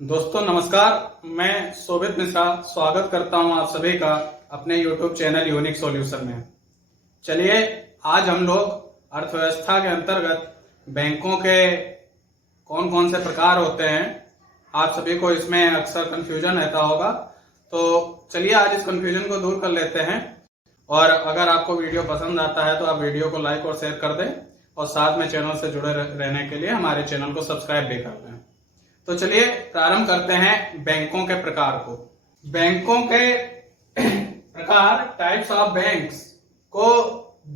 दोस्तों नमस्कार। मैं शोभित मिश्रा स्वागत करता हूं आप सभी का अपने YouTube चैनल यूनिक सॉल्यूशन में। चलिए आज हम लोग अर्थव्यवस्था के अंतर्गत बैंकों के कौन कौन से प्रकार होते हैं, आप सभी को इसमें अक्सर कंफ्यूजन रहता होगा, तो चलिए आज इस कंफ्यूजन को दूर कर लेते हैं। और अगर आपको वीडियो पसंद आता है तो आप वीडियो को लाइक और शेयर कर दें और साथ में चैनल से जुड़े रहने के लिए हमारे चैनल को सब्सक्राइब भी कर दें। तो चलिए प्रारंभ करते हैं बैंकों के प्रकार को। बैंकों के प्रकार, टाइप्स ऑफ बैंक्स को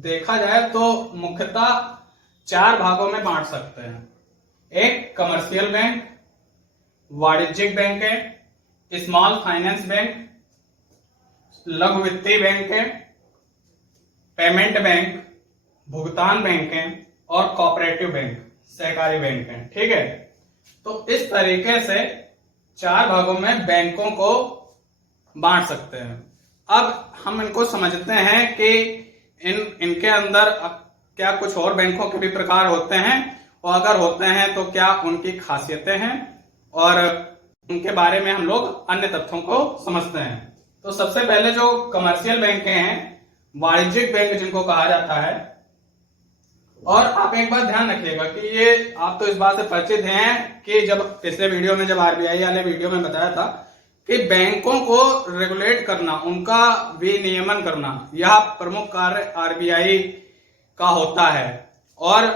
देखा जाए तो मुख्यतः चार भागों में बांट सकते हैं। एक कमर्शियल बैंक, वाणिज्यिक बैंक है, स्मॉल फाइनेंस बैंक, लघु वित्तीय बैंक है, पेमेंट बैंक, भुगतान बैंक है और कोऑपरेटिव बैंक, सहकारी बैंक है। ठीक है, तो इस तरीके से चार भागों में बैंकों को बांट सकते हैं। अब हम इनको समझते हैं कि इनके अंदर क्या कुछ और बैंकों के भी प्रकार होते हैं, और अगर होते हैं तो क्या उनकी खासियतें हैं और उनके बारे में हम लोग अन्य तथ्यों को समझते हैं। तो सबसे पहले जो कमर्शियल बैंक हैं, वाणिज्यिक बैंक जिनको कहा जाता है। और आप एक बात ध्यान रखिएगा कि ये आप तो इस बात से परिचित हैं कि जब पिछले वीडियो में, जब आरबीआई वाले वीडियो में बताया था कि बैंकों को रेगुलेट करना, उनका विनियमन करना, यह प्रमुख कार्य आरबीआई का होता है। और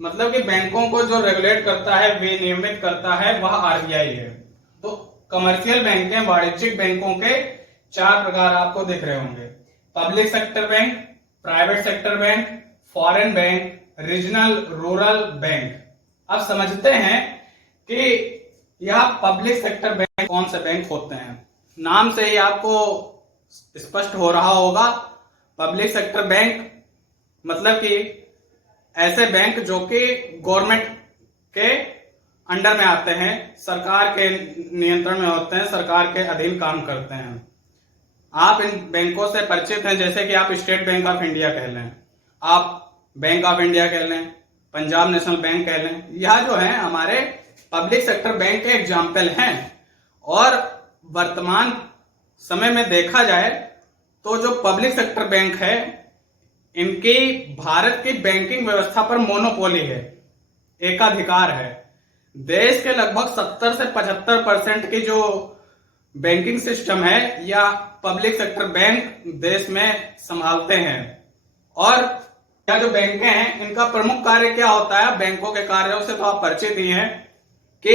मतलब कि बैंकों को जो रेगुलेट करता है, विनियमित करता है, वह आरबीआई है। तो कमर्शियल बैंक, वाणिज्यिक बैंकों के चार प्रकार आपको दिख रहे होंगे: public sector bank, private sector bank, foreign bank, regional rural bank. अब समझते हैं कि यह पब्लिक सेक्टर बैंक कौन से बैंक होते हैं। नाम से ही आपको स्पष्ट हो रहा होगा। पब्लिक सेक्टर बैंक मतलब कि ऐसे बैंक जो कि गवर्नमेंट के अंडर में आते हैं, सरकार के नियंत्रण में होते हैं, सरकार के अधीन काम करते हैं। आप इन बैंकों से परिचित हैं, जैसे कि आप स्टेट बैंक ऑफ इंडिया कह लें, आप बैंक ऑफ इंडिया कह लें, पंजाब नेशनल बैंक कह लें। यह जो है हमारे पब्लिक सेक्टर बैंक के एग्जाम्पल हैं। और वर्तमान समय में देखा जाए तो जो पब्लिक सेक्टर बैंक है, इनकी भारत की बैंकिंग व्यवस्था पर मोनोपोली है, एकाधिकार है। देश के लगभग 70 से 75% की जो बैंकिंग सिस्टम है, या पब्लिक सेक्टर बैंक देश में संभालते हैं। और यह जो बैंक हैं, इनका प्रमुख कार्य क्या होता है? बैंकों के कार्यों से तो आप परिचित ही हैं कि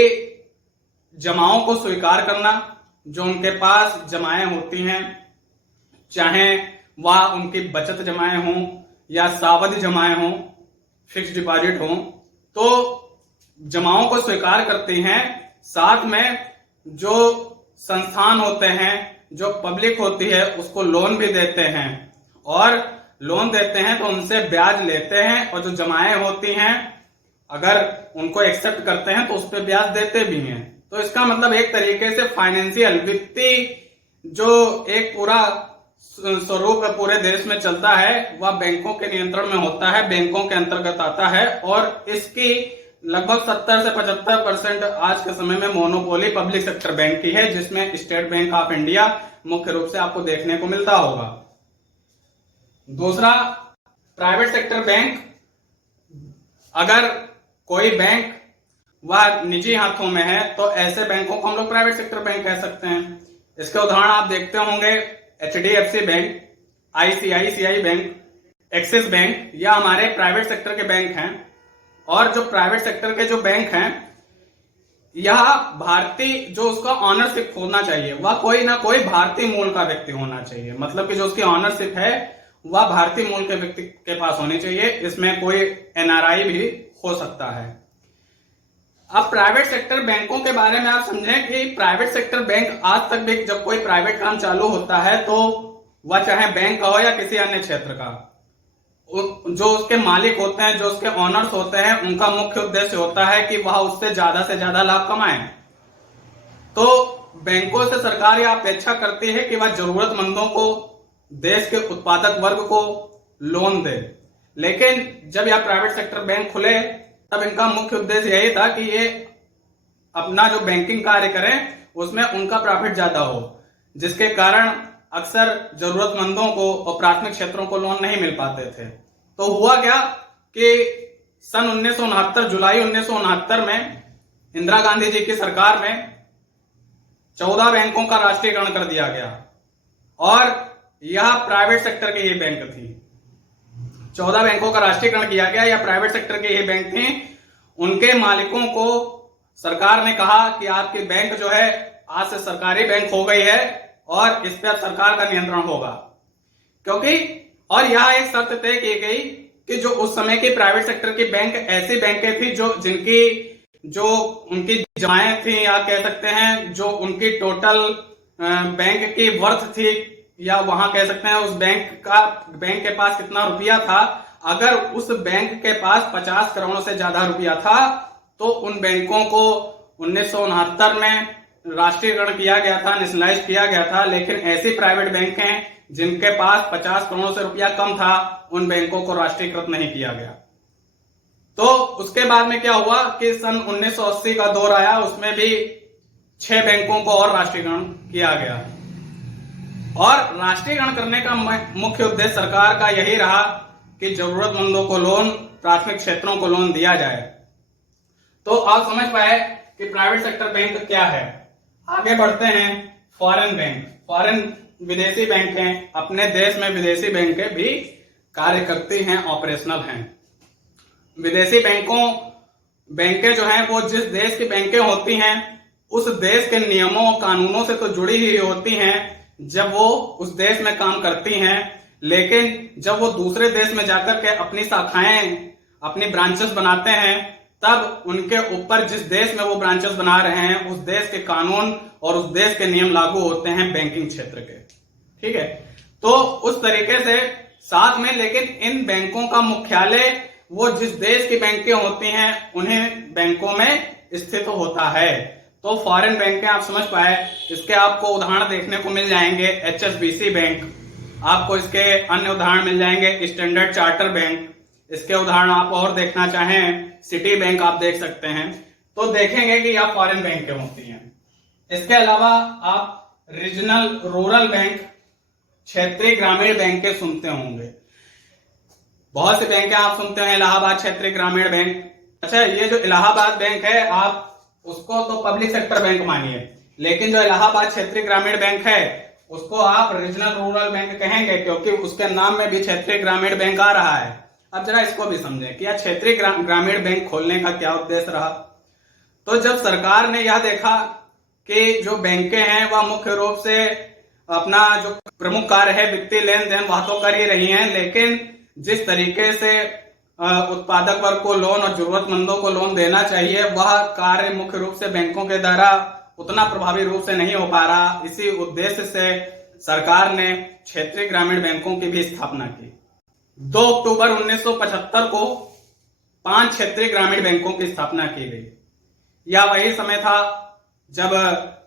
जमाओं को स्वीकार करना, जो उनके पास जमाएं होती हैं, चाहे वह उनकी बचत जमाएं हों या सावधि जमाएं हों, फिक्स डिपॉजिट हों, तो जमाओं को स्वीकार करती हैं। साथ में जो संस्थान होते हैं, जो पब्लिक होती है, उसको लोन भी देते हैं। और लोन देते हैं तो उनसे ब्याज लेते हैं, और जो जमाएं होती हैं अगर उनको एक्सेप्ट करते हैं तो उस पर ब्याज देते भी हैं। तो इसका मतलब एक तरीके से फाइनेंशियल, वित्तीय जो एक पूरा स्वरूप पूरे देश में चलता है, वह बैंकों के नियंत्रण में होता है, बैंकों के अंतर्गत आता है। और इसकी लगभग 70 से 75% आज के समय में मोनोपोली पब्लिक सेक्टर बैंक की है, जिसमें स्टेट बैंक ऑफ इंडिया मुख्य रूप से आपको देखने को मिलता होगा। दूसरा, प्राइवेट सेक्टर बैंक। अगर कोई बैंक वह निजी हाथों में है तो ऐसे बैंकों को हम लोग प्राइवेट सेक्टर बैंक कह सकते हैं। इसके उदाहरण आप देखते होंगे, HDFC bank, ICICI bank, axis bank, या हमारे प्राइवेट सेक्टर के बैंक हैं। और जो प्राइवेट सेक्टर के जो बैंक हैं, यह भारतीय, जो उसका ऑनरशिप होना चाहिए, वह कोई ना कोई भारतीय मूल का व्यक्ति होना चाहिए। मतलब कि जो उसकी ऑनरशिप है वह भारतीय मूल के व्यक्ति के पास होनी चाहिए। इसमें कोई NRI भी हो सकता है। अब प्राइवेट सेक्टर बैंकों के बारे में आप समझें कि प्राइवेट सेक्टर बैंक आज तक भी, जब कोई प्राइवेट काम चालू होता है तो वह चाहे बैंक का हो या किसी अन्य क्षेत्र का, जो उसके मालिक होते हैं, जो उसके ऑनर्स होते हैं, उनका मुख्य उद्देश्य होता है कि वह उससे ज्यादा लाभ कमाएं। तो बैंकों से सरकार यह अपेक्षा करती है कि वह जरूरतमंदों को, देश के उत्पादक वर्ग को लोन दे। लेकिन जब यह प्राइवेट सेक्टर बैंक खुले, तब इनका मुख्य उद्देश्य यही था कि ये अपना जो बैंकिंग कार्य करें उसमें उनका प्रॉफिट ज्यादा हो, जिसके कारण अक्सर जरूरतमंदों को और प्राथमिक क्षेत्रों को लोन नहीं मिल पाते थे। तो हुआ क्या कि सन 1969 जुलाई 1969 में इंदिरा गांधी जी की सरकार में 14 बैंकों का राष्ट्रीयकरण कर दिया गया और यह प्राइवेट सेक्टर के ये बैंक थी। 14 बैंकों का राष्ट्रीयकरण किया गया, या प्राइवेट सेक्टर के ये बैंक थे। उनके मालिकों को सरकार ने कहा कि आपकी बैंक जो है आज से सरकारी बैंक हो गई है और इस पर सरकार का नियंत्रण होगा, क्योंकि और यह एक शर्त तय की गई कि जो उस समय की प्राइवेट सेक्टर की बैंक ऐसी बैंकें थी जो उनकी जमाएं थी, या कह सकते हैं जो उनकी टोटल बैंक की वर्थ थी, या वहां कह सकते हैं उस बैंक के पास कितना रुपया था। अगर उस बैंक के पास 50 करोड़ से ज्यादा रुपया था तो उन बैंकों को 1969 में राष्ट्रीयकरण किया गया था, नेशनलाइज किया गया था। लेकिन ऐसी प्राइवेट बैंक हैं जिनके पास 50 करोड़ से रुपया कम था, उन बैंकों को राष्ट्रीयकृत नहीं किया गया। तो उसके बाद में क्या हुआ कि सन 1980 का दौर आया, उसमें भी 6 बैंकों को और राष्ट्रीयकरण किया गया। और राष्ट्रीयकरण करने का मुख्य उद्देश्य सरकार का यही रहा कि जरूरतमंदों को लोन, प्राथमिक क्षेत्रों को लोन दिया जाए। तो आप समझ पाए कि प्राइवेट सेक्टर बैंक क्या है। आगे बढ़ते हैं। फॉरेन बैंक, फॉरेन विदेशी बैंक हैं। अपने देश में विदेशी बैंकें भी कार्य करती हैं, ऑपरेशनल हैं। विदेशी बैंकें जो हैं वो जिस देश की बैंकें होती हैं उस देश के नियमों कानूनों से तो जुड़ी ही होती हैं जब वो उस देश में काम करती हैं। लेकिन जब वो दूसरे देश में जाकर के अपनी शाखाएं, अपनी ब्रांचेस बनाते हैं, तब उनके ऊपर जिस देश में वो ब्रांचेस बना रहे हैं उस देश के कानून और उस देश के नियम लागू होते हैं बैंकिंग क्षेत्र के। ठीक है, तो उस तरीके से साथ में, लेकिन इन बैंकों का मुख्यालय वो जिस देश की बैंकें होती हैं उन्हें बैंकों में स्थित होता है। तो फॉरेन बैंकें आप समझ पाए। इसके आपको उदाहरण देखने को मिल जाएंगे HSBC बैंक, आपको इसके अन्य उदाहरण मिल जाएंगे स्टैंडर्ड चार्टर बैंक। इसके उदाहरण आप और देखना चाहें सिटी बैंक आप देख सकते हैं, तो देखेंगे कि यह फॉरेन बैंकें होती हैं। इसके अलावा आप रीजनल रूरल बैंक, क्षेत्रीय ग्रामीण बैंकें सुनते होंगे। बहुत सी बैंकें आप सुनते हैं, इलाहाबाद क्षेत्रीय ग्रामीण बैंक। अच्छा, ये जो इलाहाबाद बैंक है आप उसको तो पब्लिक सेक्टर बैंक मानिए, लेकिन जो इलाहाबाद क्षेत्रीय ग्रामीण बैंक है उसको आप रीजनल रूरल बैंक कहेंगे, क्योंकि उसके नाम में भी क्षेत्रीय ग्रामीण बैंक आ रहा है। अब जरा इसको भी समझें कि यह क्षेत्रीय ग्रामीण बैंक खोलने का क्या उद्देश्य रहा। तो जब सरकार ने यह देखा कि जो बैंकें हैं वह मुख्य रूप से अपना जो प्रमुख कार्य है वित्तीय लेन देन वह तो कर ही रही हैं, लेकिन जिस तरीके से उत्पादक वर्ग को लोन और जरूरतमंदों को लोन देना चाहिए वह कार्य मुख्य रूप से बैंकों के द्वारा उतना प्रभावी रूप से नहीं हो पा रहा। इसी उद्देश्य से सरकार ने क्षेत्रीय ग्रामीण बैंकों की भी स्थापना की। 2 अक्टूबर 1975 को 5 क्षेत्रीय ग्रामीण बैंकों की स्थापना की गई। यह वही समय था जब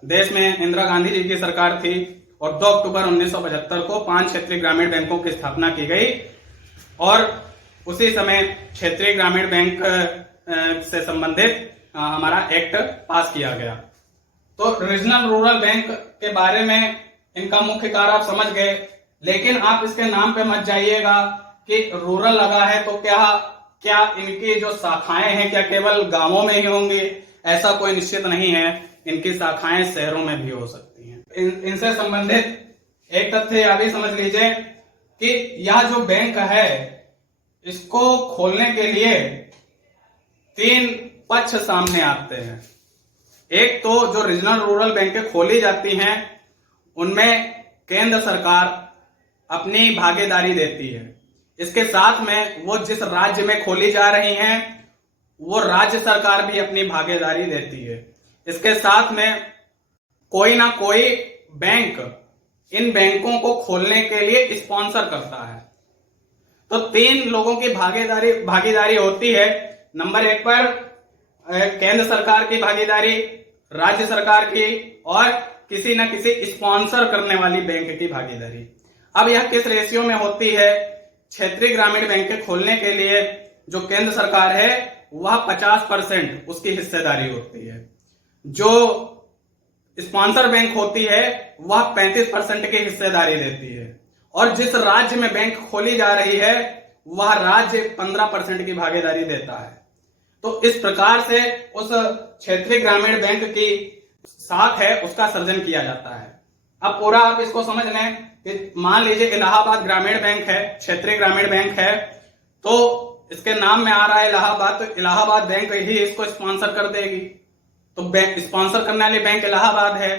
देश में इंदिरा गांधी जी की सरकार थी और 2 अक्टूबर 1975 को 5 क्षेत्रीय ग्रामीण बैंकों की स्थापना की गई और उसी समय क्षेत्रीय ग्रामीण बैंक से संबंधित हमारा एक्ट पास किया गया। तो रीजनल रूरल बैंक के बारे में इनका मुख्य कार्य आप समझ गए, लेकिन आप इसके नाम पे मत जाइएगा कि रूरल लगा है तो क्या इनकी जो शाखाएं हैं क्या केवल गांवों में ही होंगी, ऐसा कोई निश्चित नहीं है। इनकी शाखाएं शहरों में भी हो सकती हैं। इनसे संबंधित एक तथ्य यह भी समझ लीजिए कि यह जो बैंक है इसको खोलने के लिए 3 पक्ष सामने आते हैं। एक तो जो रीजनल रूरल बैंकें खोली जाती हैं उनमें केंद्र सरकार अपनी भागीदारी देती है। इसके साथ में वो जिस राज्य में खोली जा रही हैं वो राज्य सरकार भी अपनी भागीदारी देती है। इसके साथ में कोई ना कोई बैंक इन बैंकों को खोलने के लिए स्पॉन्सर करता है। तो 3 लोगों की भागीदारी होती है। नंबर 1 पर केंद्र सरकार की भागीदारी, राज्य सरकार की और किसी न किसी स्पॉन्सर करने वाली बैंक की भागीदारी। अब यह किस रेशियो में होती है? क्षेत्रीय ग्रामीण बैंकें खोलने के लिए जो केंद्र सरकार है वह 50% उसकी हिस्सेदारी होती है। जो स्पॉन्सर बैंक होती है वह 35% की हिस्सेदारी देती है, और जिस राज्य में बैंक खोली जा रही है वह राज्य 15% की भागीदारी देता है। तो इस प्रकार से उस क्षेत्रीय ग्रामीण बैंक की साख है उसका सृजन किया जाता है। अब पूरा आप इसको समझ लें कि मान लीजिए इलाहाबाद ग्रामीण बैंक है, क्षेत्रीय ग्रामीण बैंक है, तो इसके नाम में आ रहा है इलाहाबाद, तो इलाहाबाद बैंक ही इसको स्पॉन्सर कर देगी। तो बैंक स्पॉन्सर करने वाली बैंक इलाहाबाद है,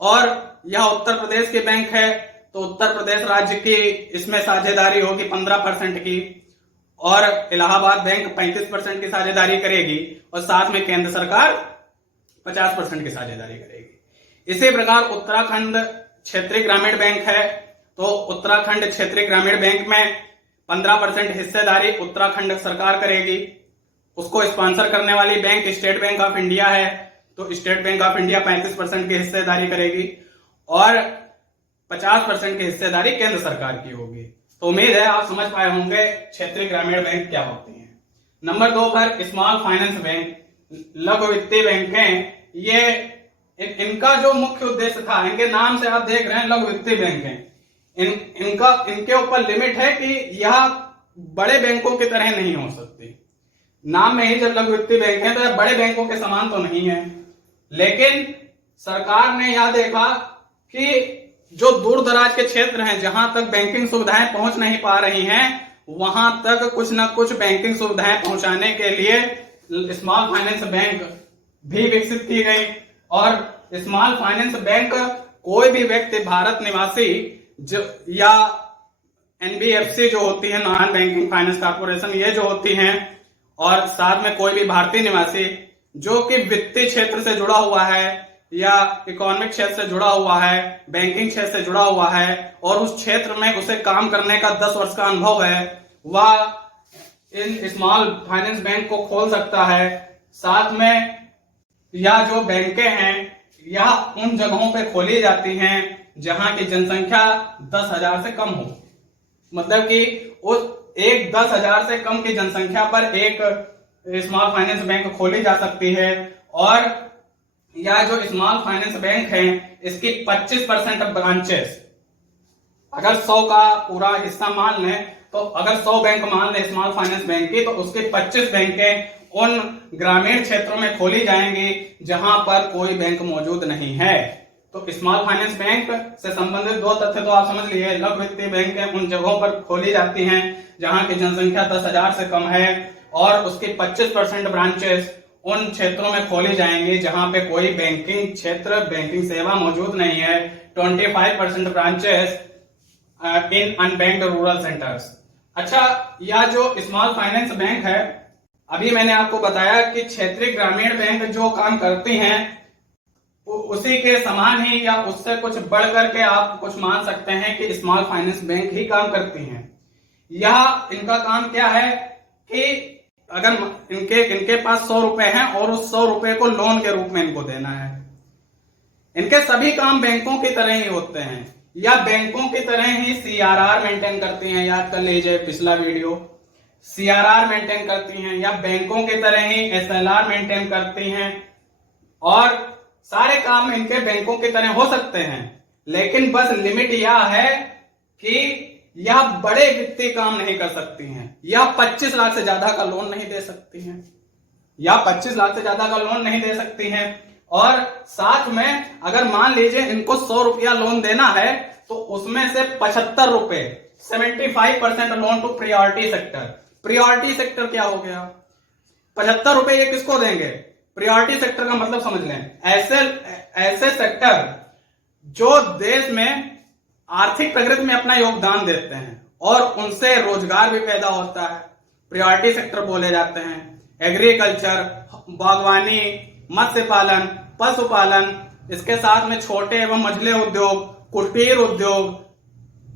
और यह उत्तर प्रदेश की बैंक है तो उत्तर प्रदेश राज्य की इसमें साझेदारी होगी 15% की, और इलाहाबाद बैंक 35% की साझेदारी करेगी, और साथ में केंद्र सरकार 50% की साझेदारी करेगी। इसी प्रकार उत्तराखंड क्षेत्रीय ग्रामीण बैंक है, तो उत्तराखंड क्षेत्रीय ग्रामीण बैंक में 15% हिस्सेदारी उत्तराखंड सरकार करेगी। उसको स्पॉन्सर करने वाली bank state bank of India है, तो स्टेट बैंक ऑफ इंडिया 35% की हिस्सेदारी करेगी, और 50% की हिस्सेदारी केंद्र सरकार की होगी। तो उम्मीद है आप समझ पाए होंगे क्षेत्रीय ग्रामीण बैंक क्या होती हैं। नंबर 2 पर स्मॉल फाइनेंस बैंक, लघु वित्तीय बैंकें, ये इनका जो मुख्य उद्देश्य था, इनके नाम से आप देख रहे हैं लघु वित्तीय बैंक है, इनके ऊपर लिमिट है कि यह बड़े बैंकों की तरह नहीं हो सकती। नाम में ही जब लघु वित्तीय बैंक है तो यह बड़े बैंकों के समान तो नहीं है, लेकिन सरकार ने यह देखा कि जो दूर दराज के क्षेत्र हैं जहां तक बैंकिंग सुविधाएं पहुंच नहीं पा रही हैं, वहां तक कुछ ना कुछ बैंकिंग सुविधाएं पहुंचाने के लिए स्मॉल फाइनेंस बैंक भी विकसित की गई। और स्मॉल फाइनेंस बैंक कोई भी व्यक्ति भारत निवासी या एनबीएफसी जो होती है, नॉन बैंकिंग फाइनेंस कॉर्पोरेशन, ये जो होती हैं, और साथ में कोई भी भारतीय निवासी जो कि वित्तीय क्षेत्र से जुड़ा हुआ है या इकोनॉमिक क्षेत्र से जुड़ा हुआ है, बैंकिंग क्षेत्र से जुड़ा हुआ है, और उस क्षेत्र में उसे काम करने का 10 वर्ष का अनुभव है, वह इन स्मॉल फाइनेंस बैंक को खोल सकता है। साथ में यह जो बैंकें हैं यह उन जगहों पे खोली जाती हैं जहां की जनसंख्या 10,000 से कम हो, मतलब कि उस 10,000 से कम की जनसंख्या पर एक स्मॉल फाइनेंस बैंक खोली जा सकती है। और यह जो स्मॉल फाइनेंस बैंक है इसकी 25% ब्रांचेस, अगर 100 का पूरा हिस्सा मान लें, तो अगर 100 बैंक मान लें स्मॉल फाइनेंस बैंक की, तो उसकी 25 बैंकें उन ग्रामीण क्षेत्रों में खोली जाएंगी जहां पर कोई बैंक मौजूद नहीं है। तो स्मॉल फाइनेंस बैंक से संबंधित 2 तथ्य तो आप समझ लिए। लघु वित्तीय बैंकें उन जगहों पर खोली जाती हैं जहां की जनसंख्या 10,000 से कम है, और उसकी 25% ब्रांचेस उन क्षेत्रों में खोली जाएंगी जहां पे कोई बैंकिंग क्षेत्र, बैंकिंग सेवा मौजूद नहीं है। 25% branches in unbanked rural centres. अच्छा, यह जो स्मॉल फाइनेंस बैंक है, अभी मैंने आपको बताया कि क्षेत्रीय ग्रामीण बैंक जो काम करती हैं उसी के समान ही या उससे कुछ बढ़ करके आप कुछ मान सकते हैं कि स्मॉल फाइनेंस बैंक ही काम करती हैं। यह इनका काम क्या है कि अगर इनके पास 100 रुपए हैं और उस 100 रुपए को लोन के रूप में इनको देना है। इनके सभी काम बैंकों की तरह ही होते हैं, या बैंकों की तरह ही सीआरआर मेंटेन करती हैं। याद कर लीजिए पिछला वीडियो, सीआरआर मेंटेन करती हैं, या बैंकों की तरह ही एसएलआर मेंटेन करती हैं, और सारे काम इनके बैंकों की तरह हो सकते हैं। लेकिन बस लिमिट यह है कि यह बड़े वित्तीय काम नहीं कर सकती हैं, या 25 लाख से ज्यादा का लोन नहीं दे सकती हैं, या 25 लाख से ज्यादा का लोन नहीं दे सकती हैं। और साथ में अगर मान लीजिए इनको 100 रुपया लोन देना है, तो उसमें से 75 रुपए 75% loan to priority sector. Priority sector क्या हो गया? 75 रुपए ये किसको देंगे? प्रायोरिटी सेक्टर का मतलब समझ लें, ऐसे सेक्टर जो देश में आर्थिक प्रगति में अपना योगदान देते हैं और उनसे रोजगार भी पैदा होता है, प्रायोरिटी सेक्टर बोले जाते हैं। एग्रीकल्चर, बागवानी, मत्स्य पालन, पशुपालन, इसके साथ में छोटे एवं मझले उद्योग, कुटीर उद्योग,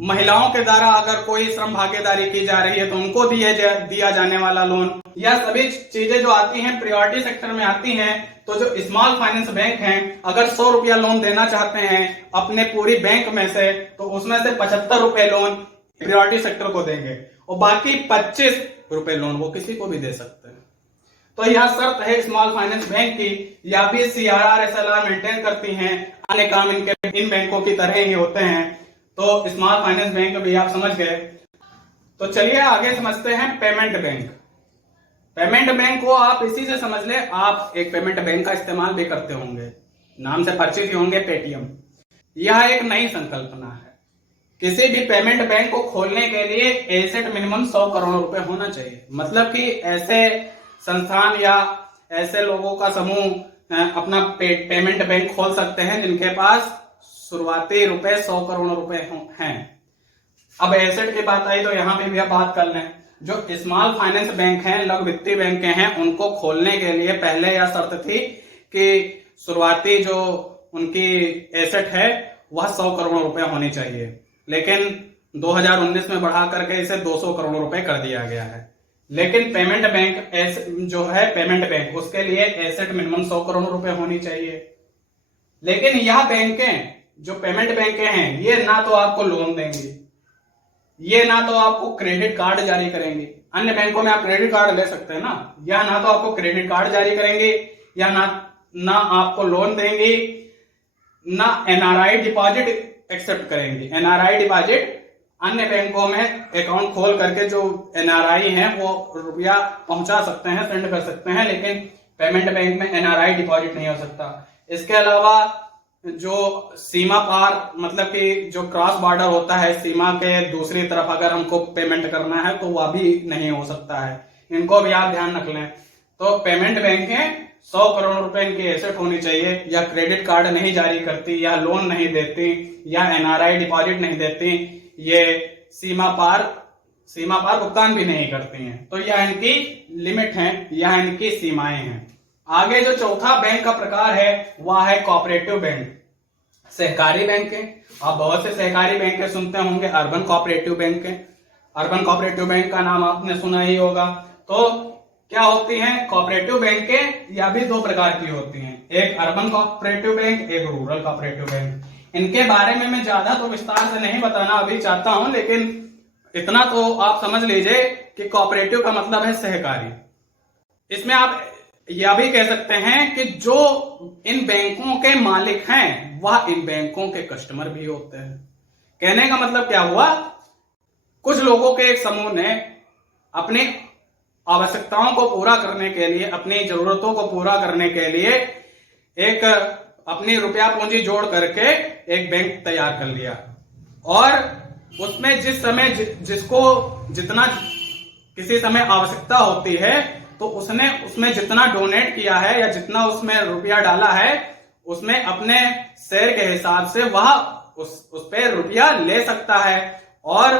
महिलाओं के द्वारा अगर कोई श्रम भागीदारी की जा रही है तो उनको दिया जाने वाला लोन, यह सभी चीजें जो आती हैं प्रायोरिटी सेक्टर में आती हैं। तो जो स्मॉल फाइनेंस बैंक हैं, अगर 100 रुपया लोन देना चाहते हैं अपने पूरी बैंक में से, तो उसमें से 75 रुपए लोन प्रायोरिटी सेक्टर को देंगे और बाकी 25 रुपए लोन वो किसी को भी दे सकते हैं। तो यह शर्त है स्मॉल फाइनेंस बैंक की। यह भी CRR SLR मेंटेन करती हैं, अन्य काम इनके इन बैंकों की तरह ही होते हैं। तो स्मॉल फाइनेंस बैंक भी आप समझ गए। तो चलिए आगे समझते हैं पेमेंट बैंक। पेमेंट बैंक को आप इसी से समझ ले, आप एक पेमेंट बैंक का इस्तेमाल भी करते होंगे, नाम से परिचित ही होंगे, पेटीएम। यह एक नई संकल्पना है। किसी भी पेमेंट बैंक को खोलने के लिए एसेट मिनिमम 100 करोड़ रुपए होना चाहिए। मतलब कि ऐसे संस्थान या ऐसे लोगों का समूह अपना पेमेंट बैंक खोल सकते हैं जिनके पास शुरुआती रुपए 100 करोड़ रुपए हैं। अब एसेट की बात आई तो यहां पे भी आप बात कर लें। जो स्मॉल फाइनेंस बैंक हैं, लघु वित्तीय बैंक हैं, उनको खोलने के लिए पहले यह शर्त थी कि शुरुआती जो उनकी एसेट है वह 100 करोड़ रुपए होनी चाहिए। लेकिन 2019 में बढ़ा करके इसे 200 करोड़ रुपए कर दिया गया है। लेकिन पेमेंट बैंक जो है पेमेंट बैंक, उसके लिए एसेट मिनिमम 100 करोड़ रुपए होनी चाहिए। लेकिन यह बैंकें जो पेमेंट बैंकें हैं, ये ना तो आपको लोन देंगी, ये ना तो आपको क्रेडिट कार्ड जारी करेंगे। अन्य बैंकों में आप क्रेडिट कार्ड ले सकते हैं ना, या ना तो आपको क्रेडिट कार्ड जारी करेंगे, या ना आपको लोन देंगे, ना NRI डिपॉजिट एक्सेप्ट करेंगे। NRI डिपॉजिट अन्य बैंकों में अकाउंट खोल करके जो NRI हैं वो रुपया पहुंचा सकते हैं, सेंड कर सकते हैं, लेकिन पेमेंट बैंक में NRI डिपॉजिट नहीं हो सकता। इसके अलावा जो सीमा पार, मतलब कि जो क्रॉस बॉर्डर होता है, सीमा के दूसरी तरफ अगर हमको पेमेंट करना है तो वह भी नहीं हो सकता है। इनको भी आप ध्यान रख लें। तो पेमेंट बैंकें 100 करोड़ रुपए इनकी एसेट होनी चाहिए, या क्रेडिट कार्ड नहीं जारी करती, या लोन नहीं देती, या NRI डिपॉजिट नहीं देती, ये सीमा पार भुगतान भी नहीं करती हैं। तो यह इनकी लिमिट है, यह इनकी सीमाएं हैं। आगे जो चौथा बैंक का प्रकार है वह है कोऑपरेटिव बैंक, सहकारी बैंक। आप बहुत से सहकारी बैंक सुनते होंगे, urban cooperative bank. Urban cooperative bank का नाम आपने सुना ही होगा। तो क्या होती हैं कोऑपरेटिव बैंकें? यह भी दो प्रकार की होती हैं, एक अर्बन कोऑपरेटिव बैंक, एक रूरल कोऑपरेटिव बैंक। इनके बारे में मैं ज्यादा तो विस्तार से नहीं बताना अभी चाहता हूं, लेकिन इतना तो आप समझ लीजिए कि कोऑपरेटिव का मतलब है सहकारी। इसमें आप यह भी कह सकते हैं कि जो इन बैंकों के मालिक हैं वह इन बैंकों के कस्टमर भी होते हैं। कहने का मतलब क्या हुआ, कुछ लोगों के एक समूह ने अपनी आवश्यकताओं को पूरा करने के लिए, अपनी जरूरतों को पूरा करने के लिए एक अपनी रुपया पूंजी जोड़ करके एक बैंक तैयार कर लिया, और उसमें जिस समय जिसको जितना किसी समय आवश्यकता होती है तो उसने उसमें जितना डोनेट किया है या जितना उसमें रुपया डाला है, उसमें अपने शेयर के हिसाब से वह उस पे रुपया ले सकता है, और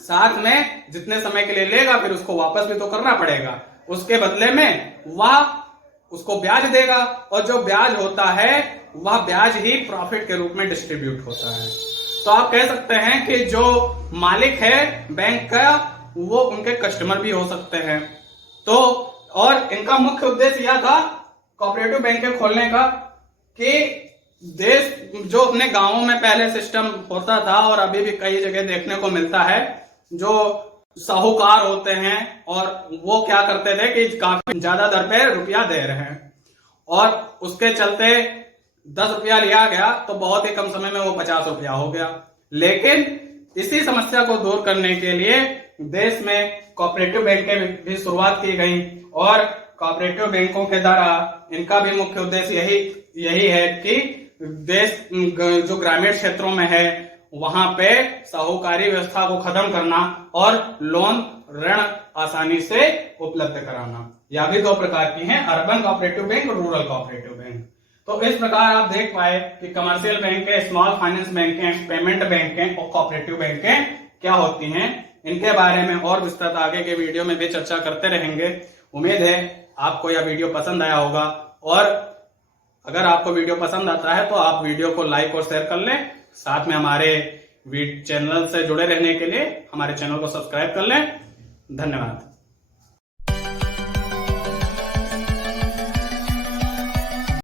साथ में जितने समय के लिए लेगा फिर उसको वापस भी तो करना पड़ेगा। उसके बदले में वह उसको ब्याज देगा, और जो ब्याज होता है वह ब्याज ही प्रॉफिट के रूप में डिस्ट्रीब्यूट होता है। तो आप कह सकते हैं कि जो मालिक है बैंक का वो उनके कस्टमर भी हो सकते हैं। तो और इनका मुख्य उद्देश्य यह था कोऑपरेटिव बैंक खोलने का कि देश जो अपने गांवों में पहले सिस्टम होता था और अभी भी कई जगह देखने को मिलता है, जो साहूकार होते हैं और वो क्या करते थे कि काफी ज्यादा दर पे रुपया दे रहे हैं, और उसके चलते 10 रुपया लिया गया तो बहुत ही कम समय में वो 50 रुपया हो गया। लेकिन इसी समस्या को दूर करने के लिए देश में कोऑपरेटिव बैंक भी शुरुआत की गई, और कोऑपरेटिव बैंकों के द्वारा इनका भी मुख्य उद्देश्य यही है कि देश जो ग्रामीण क्षेत्रों में है वहां पे साहूकारी व्यवस्था को खत्म करना और लोन ऋण आसानी से उपलब्ध कराना। यह भी दो प्रकार की हैं, अर्बन कोऑपरेटिव बैंक और रूरल कोऑपरेटिव बैंक। तो इस प्रकार आप देख पाए कि कमर्शियल बैंक है, स्मॉल फाइनेंस बैंक है, पेमेंट बैंक है और कोऑपरेटिव बैंक है क्या होती हैं। इनके बारे में और विस्तृत आगे के वीडियो में भी चर्चा करते रहेंगे। उम्मीद है आपको यह वीडियो पसंद आया होगा, और अगर आपको वीडियो पसंद आता है तो आप वीडियो को लाइक और शेयर कर लें। साथ में हमारे चैनल से जुड़े रहने के लिए हमारे चैनल को सब्सक्राइब कर लें। धन्यवाद।